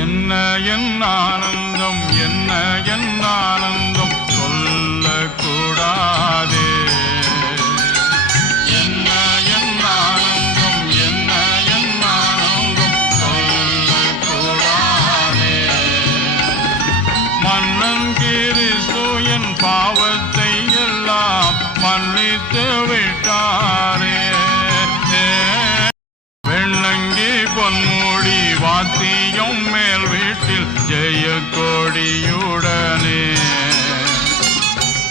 என்ன என் ஆனந்தம், என்ன என் ஆனந்தம் சொல்லக்கூடாதே. என்ன என் ஆனந்தம், என்ன என் ஆனந்தம் சொல்லக்கூடாதே. மன்னன் கிறிஸ்து என் பாவத்தை எல்லாம் மன்னித்து விட்டாரே. வெள்ளங்கி பொன்மூடி வாத்தியம் மேல் வீட்டில் ஜெய கொடியுடனே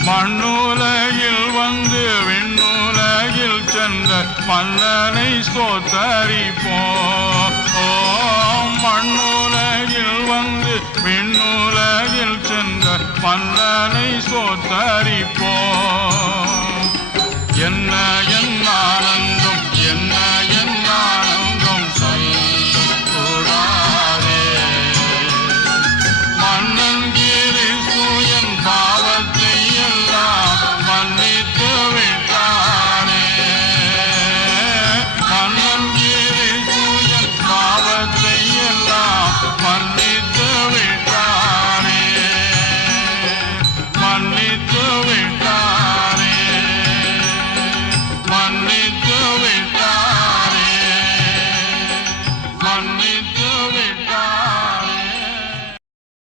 மண்ணுலகில் வந்து விண்ணுலகில் சென்ற மன்னனை ஸ்தோத்தரிப்போம். மண்ணுலகில் வந்து விண்ணுலகில் சென்ற மன்னனை ஸ்தோத்தரிப்போம்.